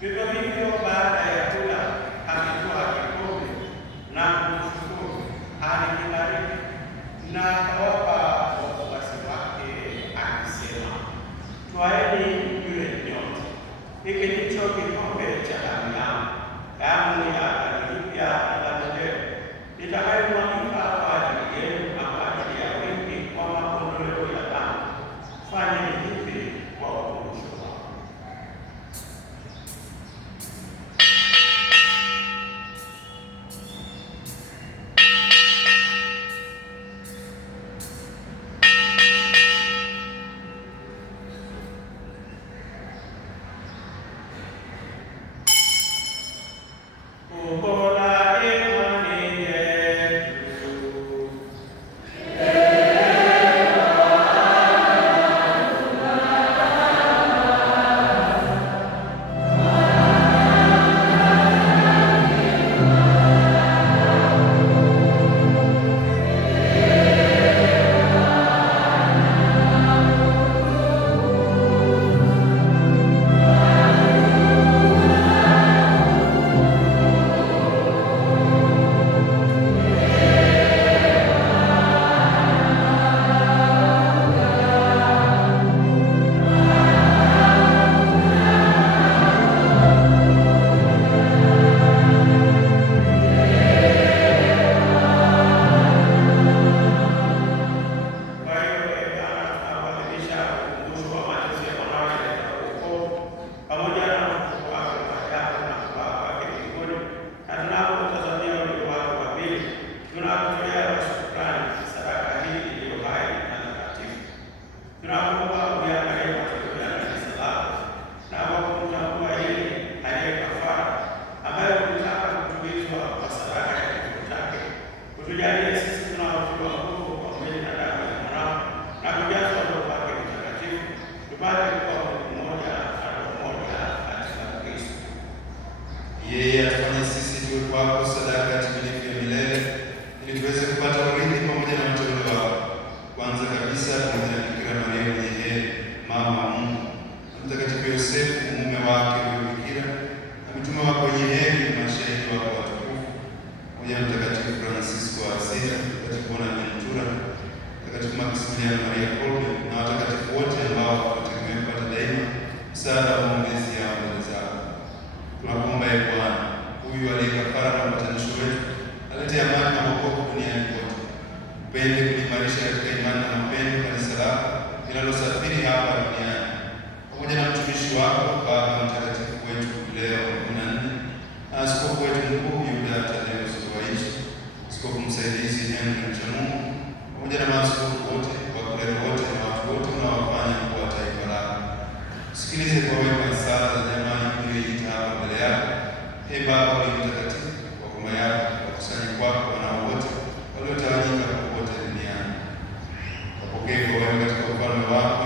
Vivyo hivyo baada ya kula akitoa kikombe na kumshukuru, alikibariki na akawapa wafuasi wake akisema, twaeni mnywe nyote, hiki ndicho kikombe cha damu yangu, damu ya agano jipya na la milele, itakayomwagika kwa ajili yenu na kwa ajili ya wengi kwa maondoleo ya dhambi. Fanyeni hivi kwa ukumbusho wangu. Yeye atufanye sisi tuwe kwako sadaka timilifu ya milele, ili tuweze kupata urithi pamoja na wateule wako. Kwanza kabisa pamoja na Bikira Maria mwenye heri, mama wa Mungu, na Mtakatifu Yosefu mume wake huyo Bikira, na mitume wako wenye heri na mashahidi wako watukufu, pamoja na Mtakatifu Fransisko wa Asizi, Mtakatifu Bonaventura, Mtakatifu Maximiliano Maria Kolbe, na watakatifu wote ambao wategemea kupata daima msaada wa maombezi yao mbele zako. Tunakuomba Ee Bwana, huyu aliye kafara na upatanisho wetu, alete amani na wokovu duniani kote. Upende kuimarisha katika imani na mapendo kanisa lako linalosafiri hapa duniani, pamoja na mtumishi wako Baba Mtakatifu wetu Leo 14 na askofu wetu mkuu Yuda Tadeusi Ruwa'ichi, askofu msaidizi Henry Mchamungu, pamoja na maaskofu wote, wakleri wote na watu wote unaowafanya kuwa taifa lako. Sikilize kwa wema sala za jamaa iliyoita hapa mbele yako. Ee Baba uliye mtakatifu, kwa huruma yako wakusanye kwako wanao wote waliotawanyika popote duniani. Wapokee kwa wema katika ufalme wako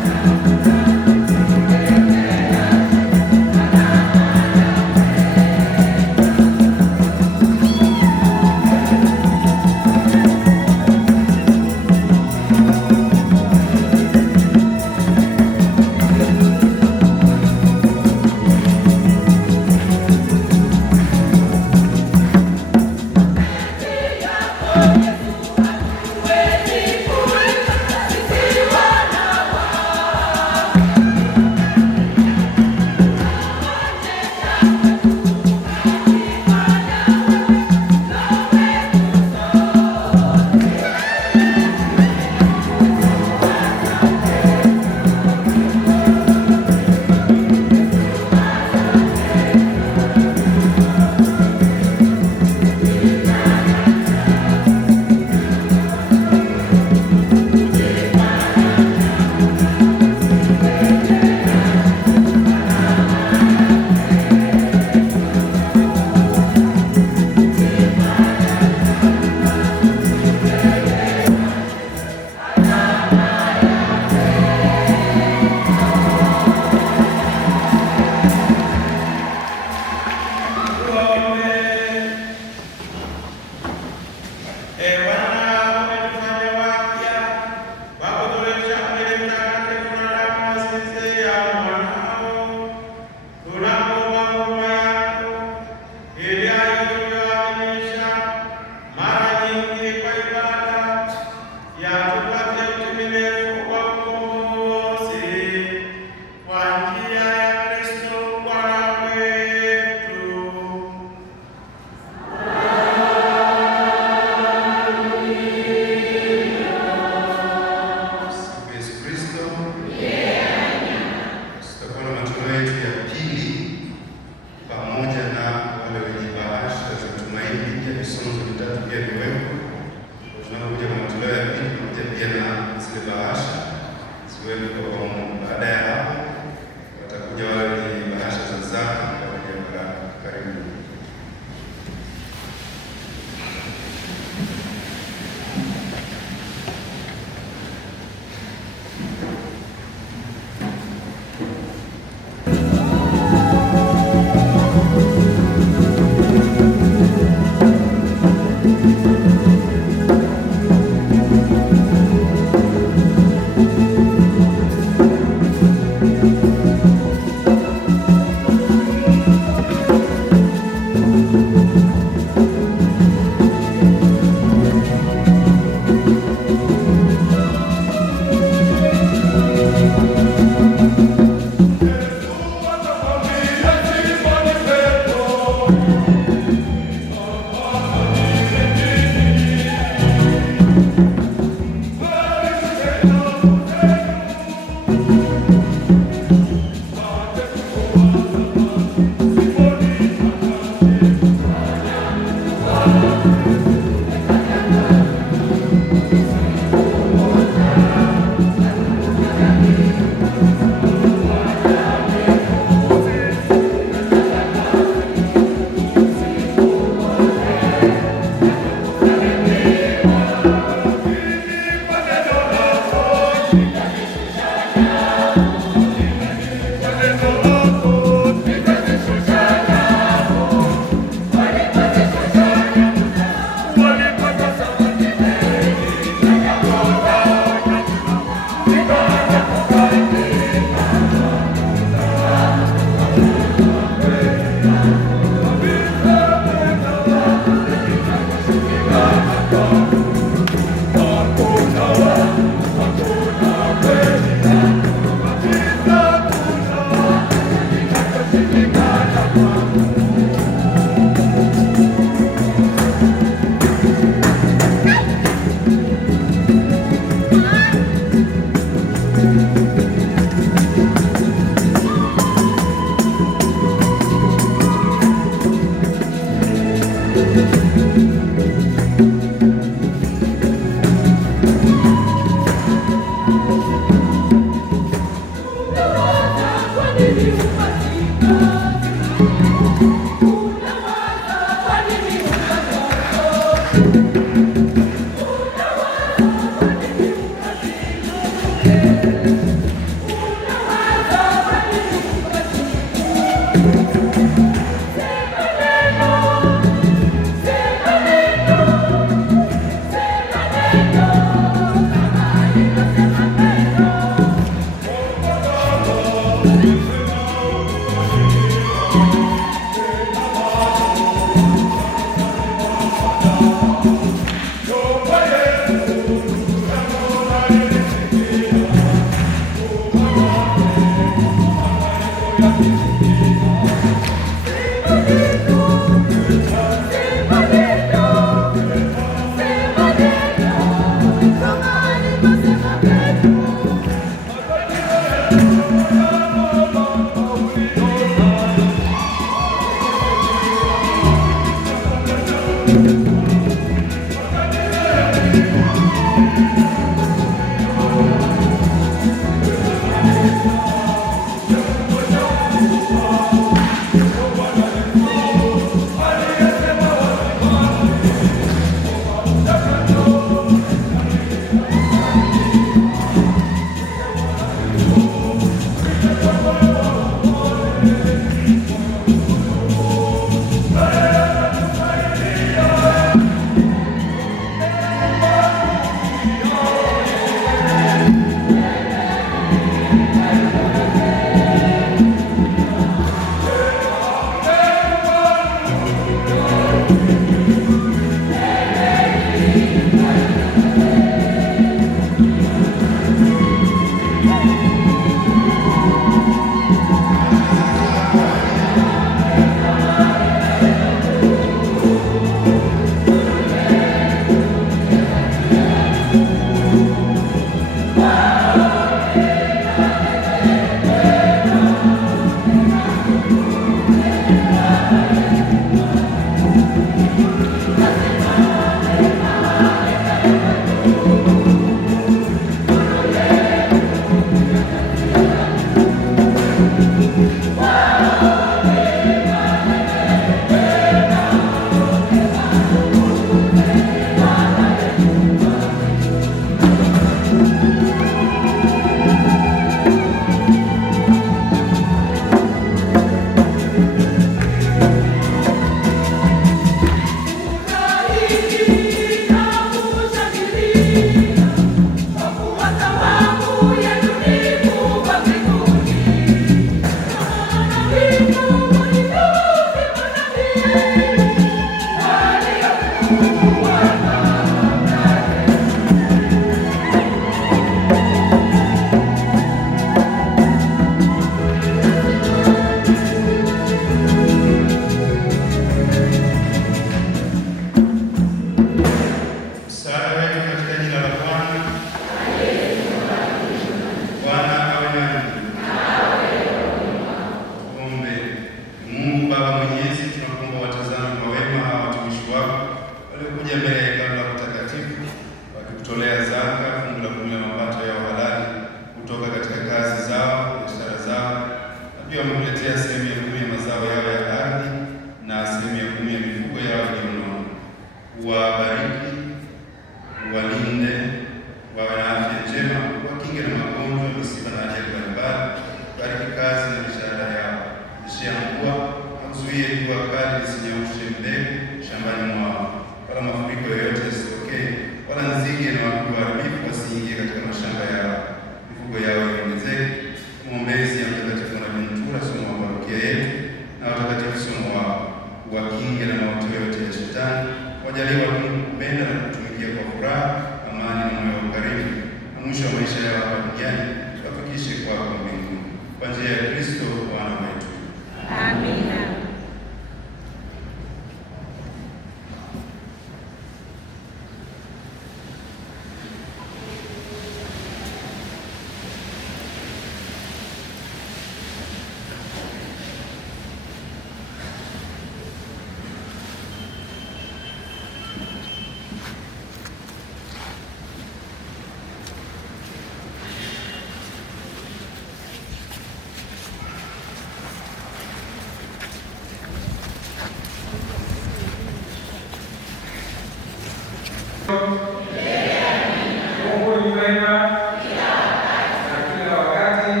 Mungu ni mwema na kila wakati.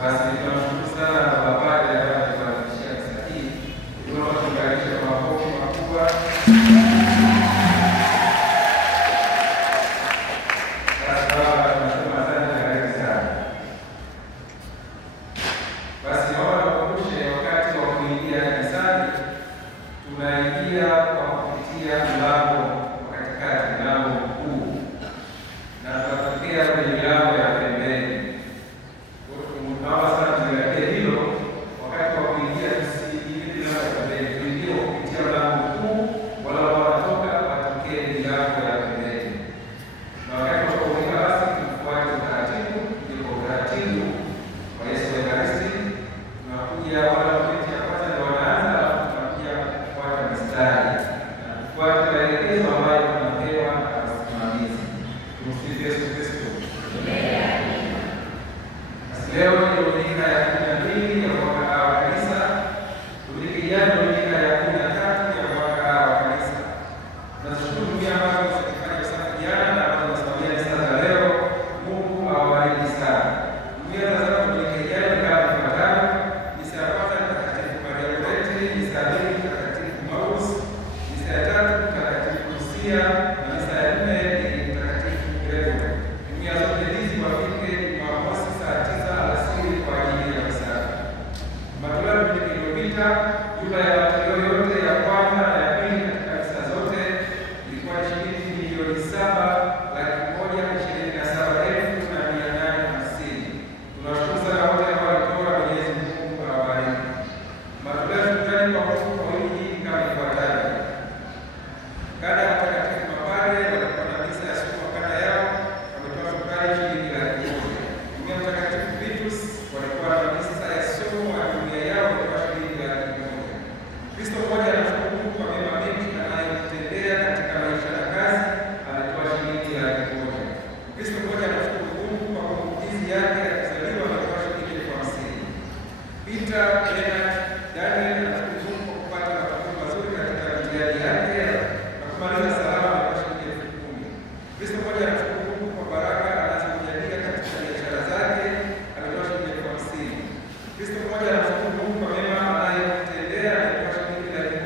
Basi tunamshukuru sana Baba Padre ambaye ametufanikishia misa hii. Tunaomba tuunganishe kwa makofi makubwa. Basi Baba, tunasema asante na karibu sana. Basi naomba tukumbushe wakati wa kuingia kanisani, tunaingia kwa kupitia mlango wa katikati, mlango mkuu, na tunatokea kwenye milango ya pembeni. Tunaomba sana tuzingatie hilo wakati wa kuingia, tusiingie milango ya pembeni, tuingie kwa kupitia mlango mkuu, wala wanatoka watokee milango ya pembeni. Na wakati wa kuingia basi tufuate utaratibu, ndio kwa utaratibu wa Yesu wa Ekaristi. Tunakuja wala wakati ya kwanza ndio wanaanza, tunakuja kufuata mistari na kufuata maelekezo ambayo tunapewa na wasimamizi. Tumsifu Yesu Kristo. Basi leo ni Dominika ya 12 ya mwaka A wa Kanisa. Dominika ijayo Dominika ya 13 ya mwaka A wa Kanisa. Tunashukuru pia ambazo zimefanya usafi jana na ambazo tunasimamia misa za leo. Mungu awabariki sana. Jumuiya za Dominika ijayo ni kama ifuatavyo. Misa ya kwanza Mtakatifu Maria Goretti, misa ya pili Mtakatifu Maus, misa ya tatu Mtakatifu Lucia na misa ya nne ni Mtakatifu Gregory. Jumuiya zote hizi wafike Jumamosi saa 9 alasiri kwa ajili ya misa. Matoleo Dominika iliyopita, jumla ya matoleo yote ya kwanza na ya pili katika misa zote ilikuwa shilingi milioni 7,127,850. Tunawashukuru sana wote ambao walitoa. Mwenyezi Mungu awabariki. Matoleo ya shukrani kwa Mungu kwa wiki hii kama ifuatavyo. Kada ya Mtakatifu Mapadre walikuwa na misa ya siku kata yao, wametoa shukrani shilingi 100,000. Jumuiya Mtakatifu Vitus walikuwa na misa ya somo wa jumuiya yao, walitoa shilingi 100,000. Kristo mmoja anamshukuru Mungu kwa mema mengi anayomtendea katika maisha na kazi, ametoa shilingi 100,000. Kristo mmoja anamshukuru Mungu kwa kumbukizi yake ya kuzaliwa, ametoa shilingi 50,000. Peter Bernard Daniel anashukuru Mungu kwa kupata matokeo mazuri katika mitihani yake na kumaliza salama, ametoa shilingi 10,000. Kristo mmoja anashukuru Mungu kwa baraka anazojalia katika biashara zake, ametoa shilingi 50,000. Kristo mmoja anashukuru Mungu kwa mema anayomtendea, ametoa shilingi 100,000.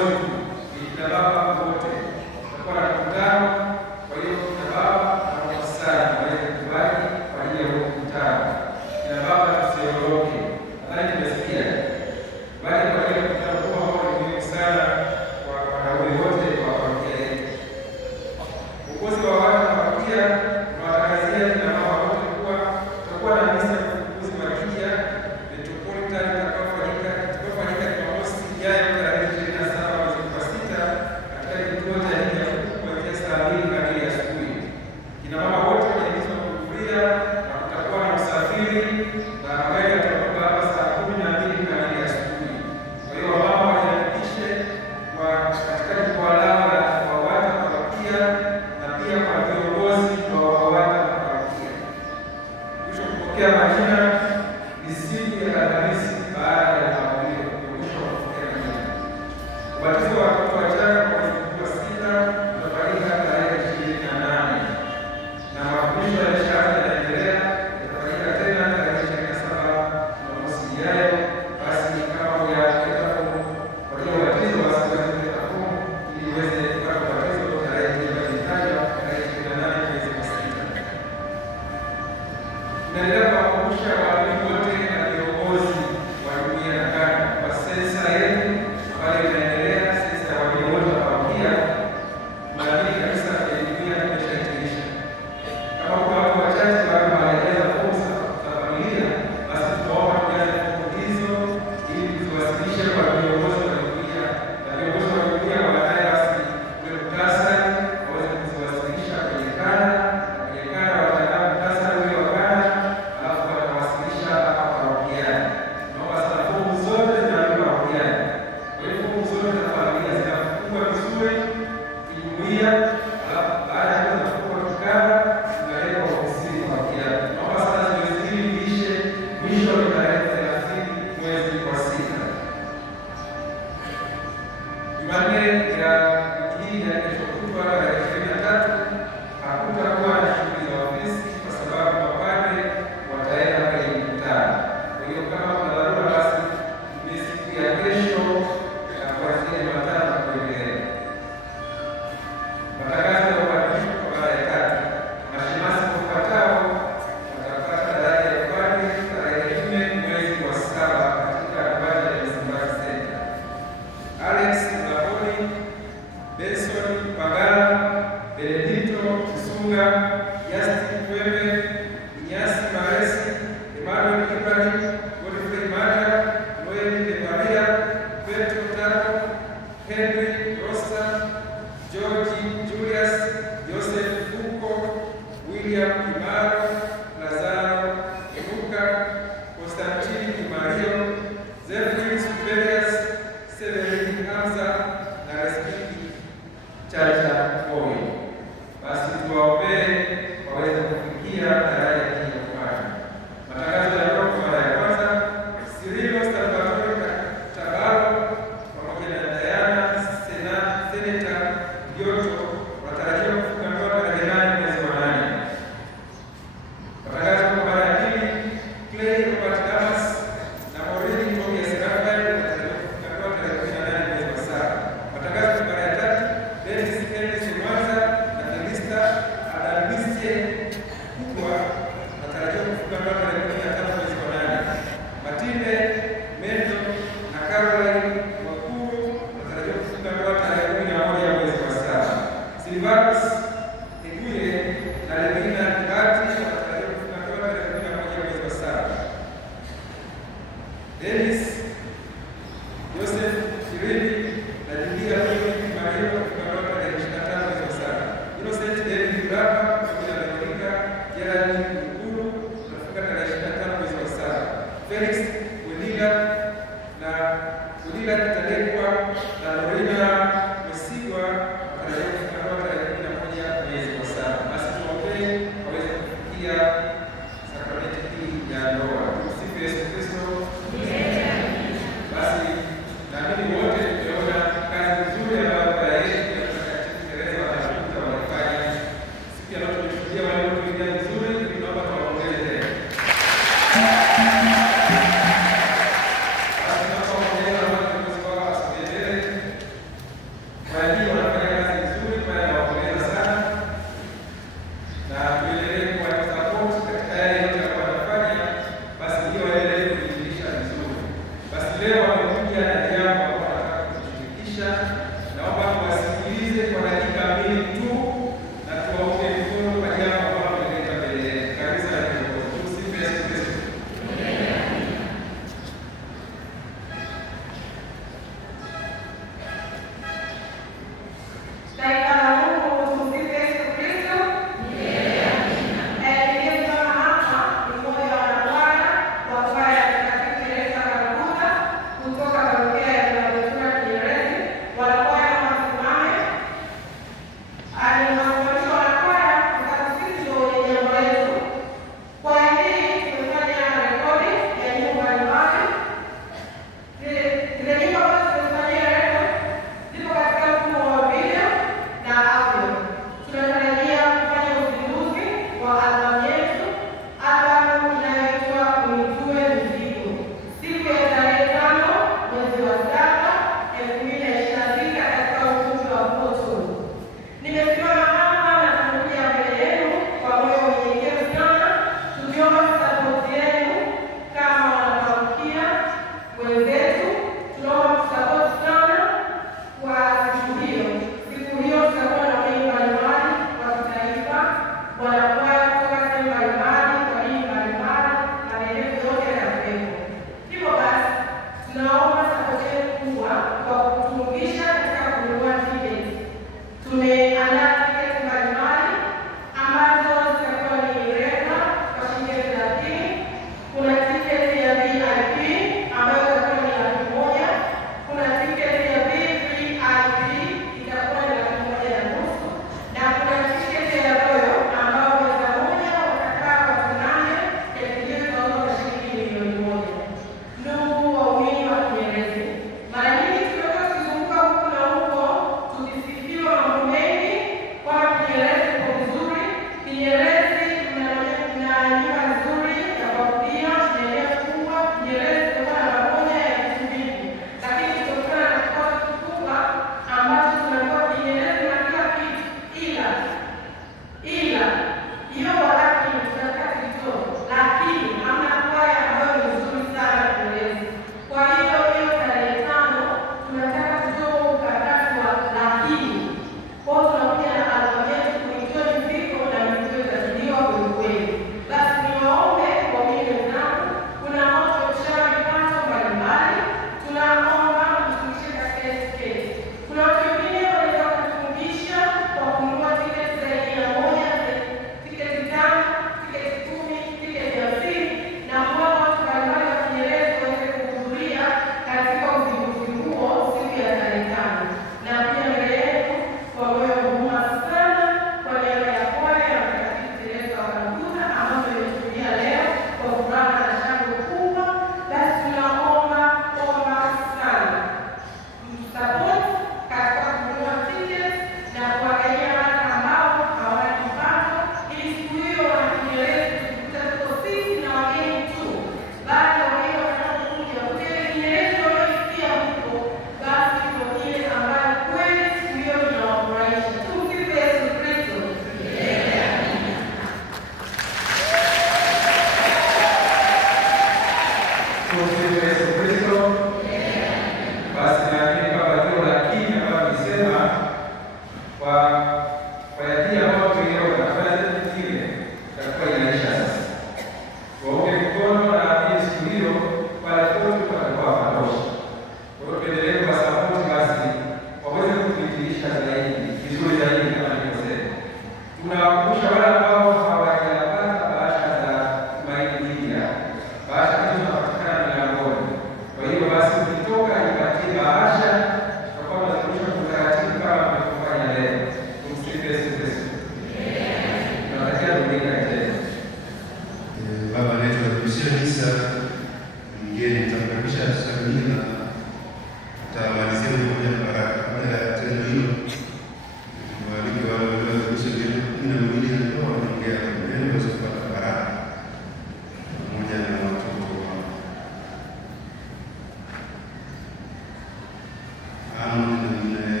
Amri na milele.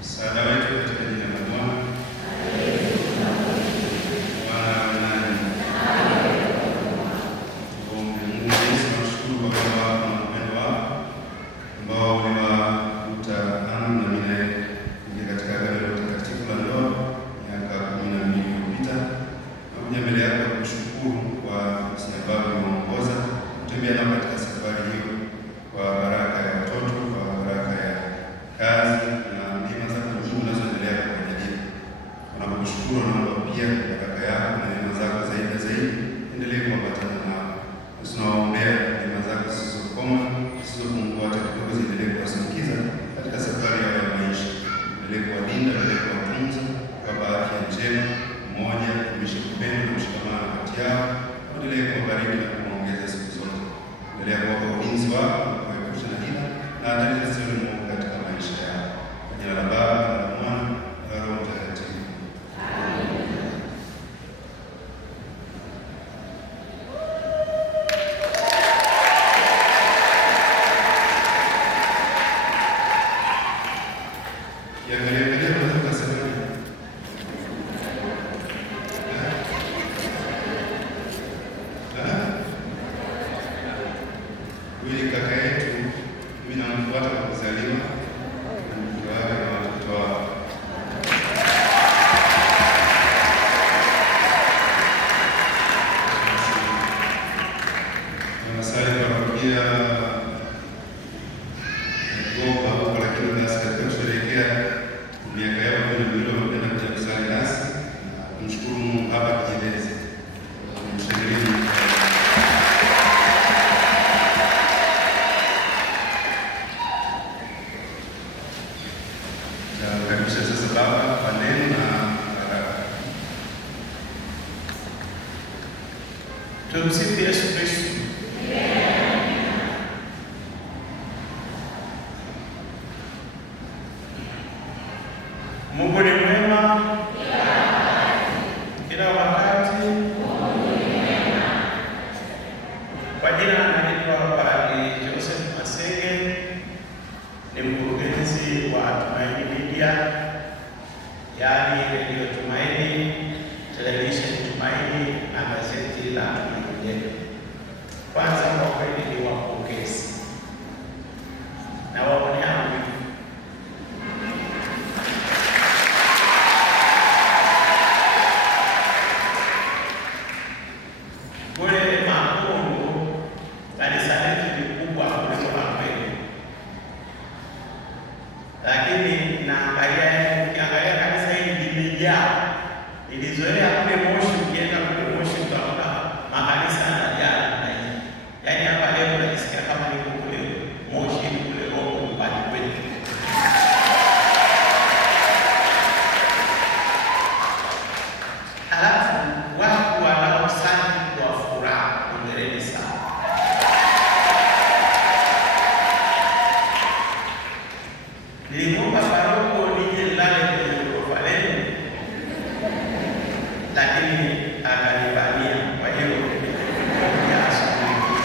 Msaada wetu katika jina la Bwana. Bwana awe nanyi. Tuombe. Mungu Mwenyezi, tunashukuru kwa wema wako na upendo wako ambao uliwakuta Adamu na milele kuingia katika agano la utakatifu la ndoa miaka 12 iliyopita. Nakuja mbele yako kushukuru kwa jinsi ambavyo umeongoza kutembea nao katika safari hiyo, kwa baraka ya watoto, kwa baraka ya kazi na neema zako nyingi unazoendelea kuwajalia. Tunakushukuru, naomba pia baraka yako na neema zako zaidi na zaidi endelee kuambatana nao. Tunawaombea neema zako zisizokoma, zisizopungua hata kidogo, ziendelee kuwasindikiza katika safari yao ya maisha. Endelee kuwalinda, endelee kuwatunza, kwa afya njema, umoja, kudumisha upendo na mshikamano kati yao. Endelee kuwabariki na kuwaongeza siku zote. Endelea kuwapa ulinzi wako na kuwaepusha na hila na hatari zisizo muovu katika maisha yao. Kwa jina la Baba na la Mwana na la Roho Mtakatifu. Kiangalia kutoka safari. Huyu ni kaka yetu, mimi namfuata kwa kuzaliwa na mke wake na watoto wao. Tunasali kwa kurudia kuomba huko, lakini nasi katika kusherehekea miaka yao 12 wamependa kuja kusali nasi na kumshukuru Mungu hapa Kijelezi. Tumshangilie. Karibisha sasa Baba kwa neno na baraka. Tumsifu Yesu Kristo. Mungu ni mwema kila wakati. Kwa jina naitwa Padre Joseph Masenge, ni mkurugenzi wa Tumaini Media, yaani Radio Tumaini, Television Tumaini na gazeti la Tumaini. Kwanza kwa kweli ni wapokezi na waonea wivu. Kule Makongo kanisa letu ni kubwa kuliko la kweli, lakini ukiangalia kanisa hili limejaa. Nilizoea kule Moshi, ukienda kule Moshi utaona makanisa yanajaa namna hii. Yaani hapa leo najisikia kama niko kule Moshi, kule Rombo nyumbani kwetu. Halafu watu wanaosali kwa furaha, hongereni sana. Nilimwomba paroko nije nilale kwenye ghorofa lenu, lakini akanibania. Kwa hiyo ya asubuhi.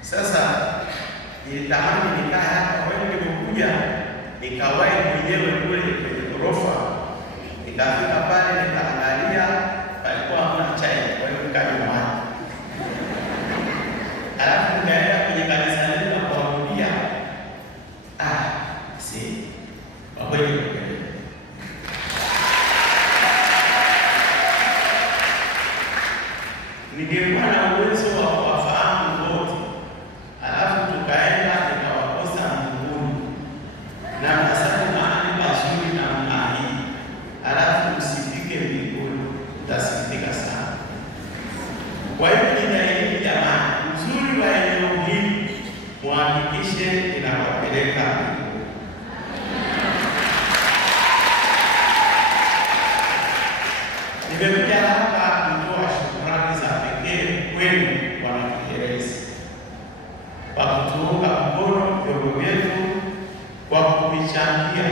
Sasa nilitamani nikae hapa. Kwa hiyo nilipokuja nikawahi mwenyewe kule kwenye ghorofa, nikafika pale nikaangalia, palikuwa hamna chai. Kwa hiyo nikanywa maji, halafu nikaenda kwenye kanisa letu na kuwaambia, kwa kweli ningekuwa na uwezo wa kuwafahamu wote, halafu tukaenda nikawakosa mbinguni na nasali mahali pazuri namna hii, halafu usifike mbinguni, utasikitika mkono vyombo vyetu kwa kuvichangia,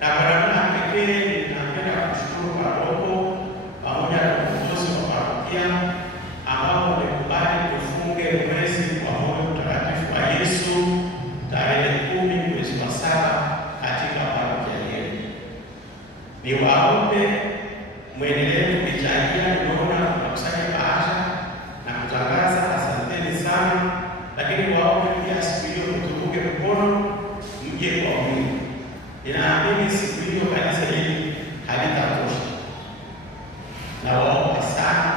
na kwa namna pekee ninapenda kushukuru paroko pamoja na viongozi wa parokia ambao wamekubali tufunge mwezi wa moyo mtakatifu wa Yesu tarehe 10 mwezi wa 7 katika parokia yetu. Niwaombe mwendelee kuichangia. Nimeona tunakusanya bahasha na kutangaza, asanteni sana, lakini waombe pia siku hiyo mtubuke mkono, mje kwa wingi. Ninaamini siku hiyo kanisa hili halitatosha, na waomba sana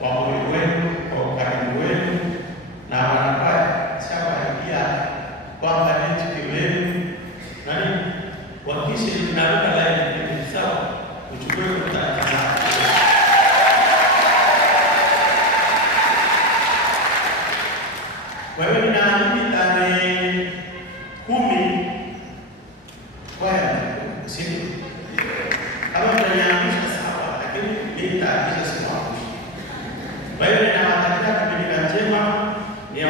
kwa moyo wenu, kwa ukarimu wenu, na wanapachawaia kwamba nchi wenu nani wakishe tunaruka laini sawa, uchukue mtaka. Kwa hiyo ninaamini tarehe 10 kwaya usiku kama tunanyamisha sawa, lakini mimi nitaakisha siku. Kwa hiyo ninawatakia Dominika njema, ni